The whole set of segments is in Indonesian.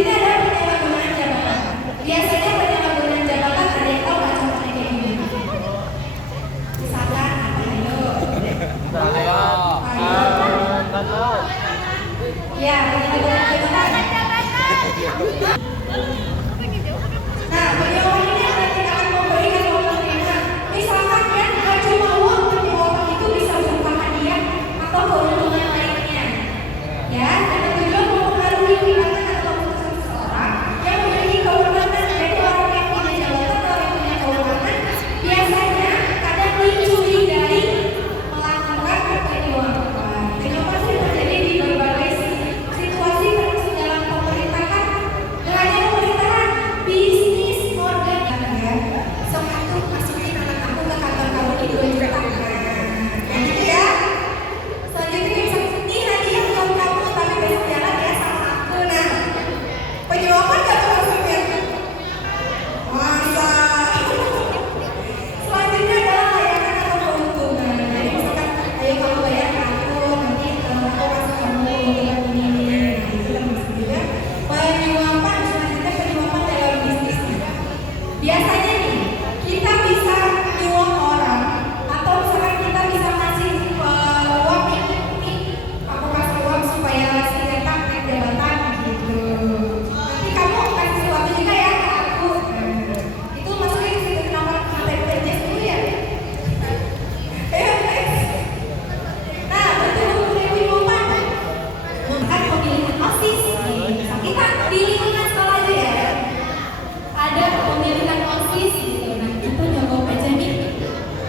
Selanjutnya ada penyalahgunaan jabatan. Biasanya penyalahgunaan jabatan ada yang tahu nggak contohnya kayak gini? Misalkan apa ayo? Ya, penyalahgunaan jabatan. Nah, beliau ini nanti akan memberikan uang penerima. Misalkan ya, nggak cuma uang, tapi uang itu bisa berupa hadiah atau keuntungan lainnya. Ya, dan tujuan mempengaruhi pilihan atau keputusan seseorang yang memiliki kewenangan. Jadi orang yang punya jabatan atau yang punya kewenangan biasanya kadang dicuri dari melakukan penyuapan. Penyuapan itu terjadi di berbagai situasi termasuk dalam pemerintahan. Hanya pemerintahan, bisnis, modal, ya. Sokatu masukin anak aku ke kantor kamu di 2 juta. Nah, gitu ya. Selanjutnya bisa nih hadiah bukan kamu tapi besok jalan ya sama aku. Nah, penyuapan gak termasuknya? Masa? Selanjutnya adalah layanan atau keuntungan. Jadi misalkan, ayo kamu bayar ke aku, nanti aku kasih kamu keuntungan ini. Nah, itu termasuk juga penyuapan. Selanjutnya penyuapan dalam bisnis. Biasanya nih, kita bisa nyuap orang atau misalkan kita bisa ngasih uang nih, aku kasih uang supaya si Reta naik jabatan gitu. Nanti kamu kasih sesuatu juga ya ke aku. Itu masuknya ke situ. Kenapa materi kerja dulu ya? Nah, betul penyuapan. Bukan pemilihan OSIS. Misal kita di lingkungan sekolah aja ya. Ada pemilihan OSIS gitu. Nah, kita nyogok aja nih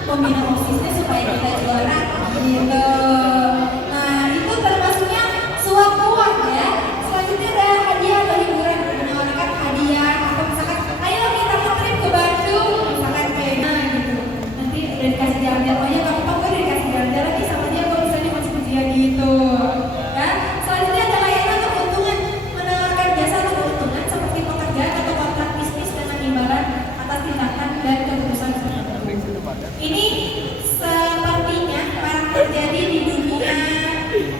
pembina OSISnya supaya kita juara gitu. Nah, itu termasuknya suap uang ya. Selanjutnya ada hadiah atau hiburan, menawarkan hadiah atau misalkan ayo kita trip ke Bandung misalkan kayak gitu. Nanti udah dikasih jalan-jalan aja, kamu tahu udah dikasih jalan-jalan nih sama dia kalau misalnya masih ujian gitu. Ya. Selanjutnya ada layanan atau keuntungan, menawarkan jasa atau keuntungan seperti pekerjaan atau kontrak bisnis dengan imbalan atas tindakan dan keputusan tertentu. Ini sepertinya marak terjadi di dunia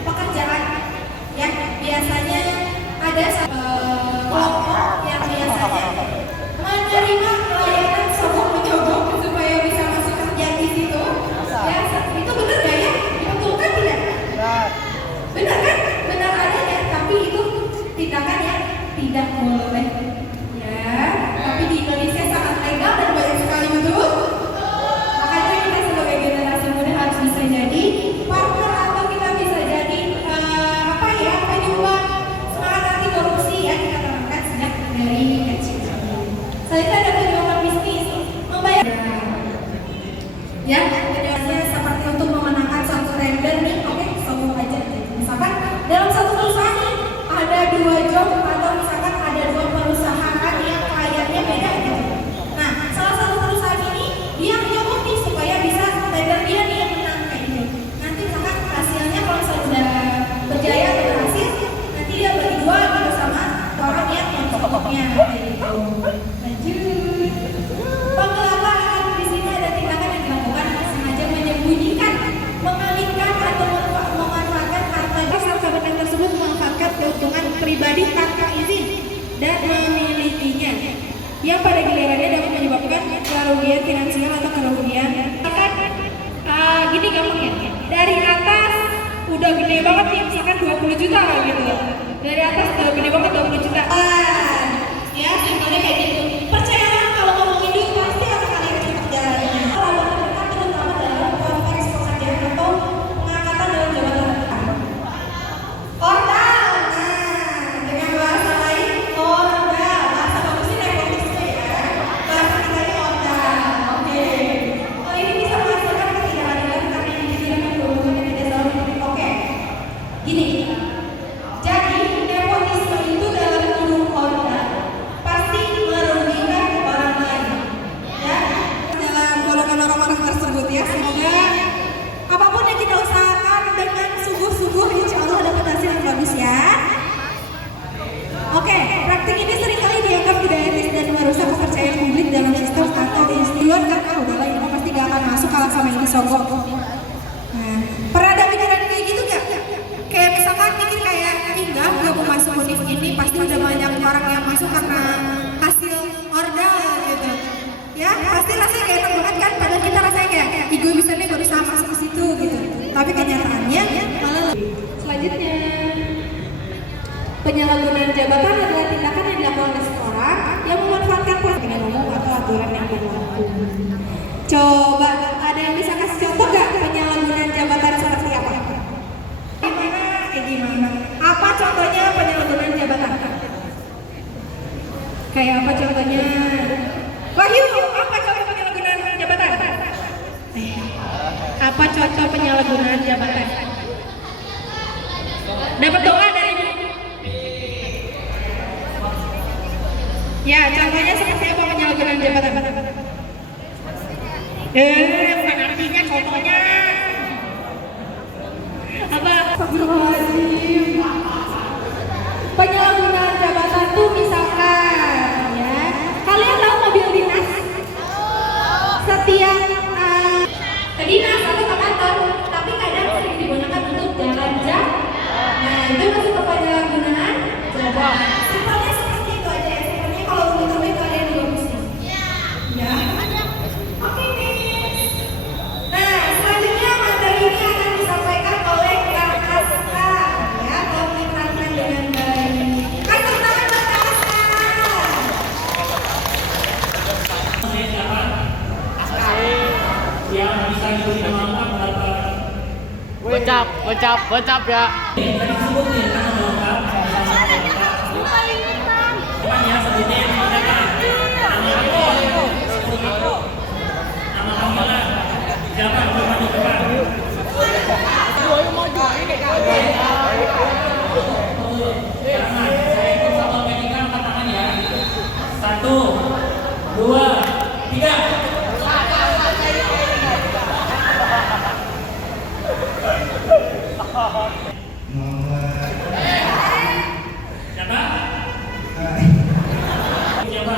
pekerjaan. Ya, biasanya ada kelompok yang biasanya menerima layanan sogok menyogok supaya bisa masuk kerja di situ. Ya, itu benar gak ya? Dibetulkan tidak? Benar kan? Benar adanya, tapi itu tindakan yang tidak boleh. Ya, tapi di Indonesia sangat legal dan banyak sekali betul. Makanya kita sebagai generasi muda harus bisa jadi partner atau kita bisa jadi penyumbang semangat anti korupsi ya, kita tanamkan sejak dari kecil. Selanjutnya ada penyumbang bisnis, membayar. Ya, penjualannya seperti untuk memenangkan suatu tender nih, oke, sogok aja. Misalkan dalam satu perusahaan nih ada 2 job atau misalkan ada 2 perusahaan yang kliennya beda gitu. Nah, salah satu perusahaan ini dia nyogok nih supaya bisa tender dia nih yang menang kayak gitu. Nanti misalkan hasilnya kalau misalnya sudah berjaya atau berhasil, nanti dia bagi 2 gitu sama orang yang sogoknya kayak gitu. Lanjut. Penggelapan di sini ada tindakan yang dilakukan sengaja menyembunyikan, mengalihkan atau memanfaatkan harta nasabah tersebut memanfaatkan keuntungan pribadi tanpa izin dan memilikinya, yang pada gilirannya dapat menyebabkan kerugian finansial atau kerugian. Gini gampangnya, dari atas udah gede banget nih, misalkan 20 juta kayak gitu. Dari atas udah gede banget 20 juta. Ya, simpelnya kayak gitu. Percayalah kalau ngomongin duit pasti akan ada yang cepat jalannya. Kalau mereka terutama dalam konteks pekerjaan atau pengangkatan dalam jabatan. Ordal, dengan bahasa lain ordal, bahasa bagusnya nepotisme ya. Bahasa kita ini ordal, oke. Oh, ini bisa menghasilkan ketidakadilan karena individu dan keuntungan yang tidak selalu oke. Gini, jadi nepotisme itu dalam kurung ordal pasti merugikan orang lain. Ya, dalam golongan orang-orang tersebut ya. Semoga apapun yang kita usahakan dengan sungguh-sungguh, insya Allah dapat hasil yang bagus ya. Oke, praktik ini seringkali dianggap tidak etis dan merusak kepercayaan publik dalam sistem atau institusi. Karena udahlah ini pasti gak akan masuk kalau sama ini sogok. Nah, pernah ada pikiran kayak gitu gak? Kayak misalkan mikir kayak enggak mau masuk univ ini pasti udah banyak orang tapi kenyataannya malah lebih. Selanjutnya, penyalahgunaan jabatan adalah tindakan yang dilakukan oleh seseorang yang memanfaatkan kewenangan umum atau aturan yang berlaku. Coba ada yang bisa kasih contoh nggak penyalahgunaan jabatan seperti apa? Gimana? Apa contohnya penyalahgunaan jabatan? Kayak apa contohnya? Wahyu, apa contoh penyalahgunaan jabatan? Apa contoh penyalahgunaan jabatan? Dapat doa dari ibu? Ya, contohnya seperti apa penyalahgunaan jabatan? Bukan artinya contohnya. Apa? Penyalahgunaan jabatan tuh misalkan ya, kalian tahu mobil dinas? Setiap ke dinas atau ke kantor, tapi kadang sering digunakan untuk jalan jam. Nah, itu masuk ke penyalahgunaan jabatan. Simpelnya seperti itu aja ya. Simpelnya kalau rumit-rumit kalian juga mesti. Ya. Oke, next. Nah, selanjutnya materi ini akan disampaikan oleh Kak Aska, ya, komunikasikan dengan baik. Kasih tangan buat Kak Aska. Yang bisa diberi nama berapa? Gocap ya. Satu, dua, tiga. Siapa? Siapa?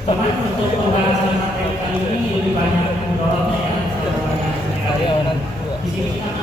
Teman untuk pembahasan materi kali ini lebih banyak mendorongnya ya. Di sini kita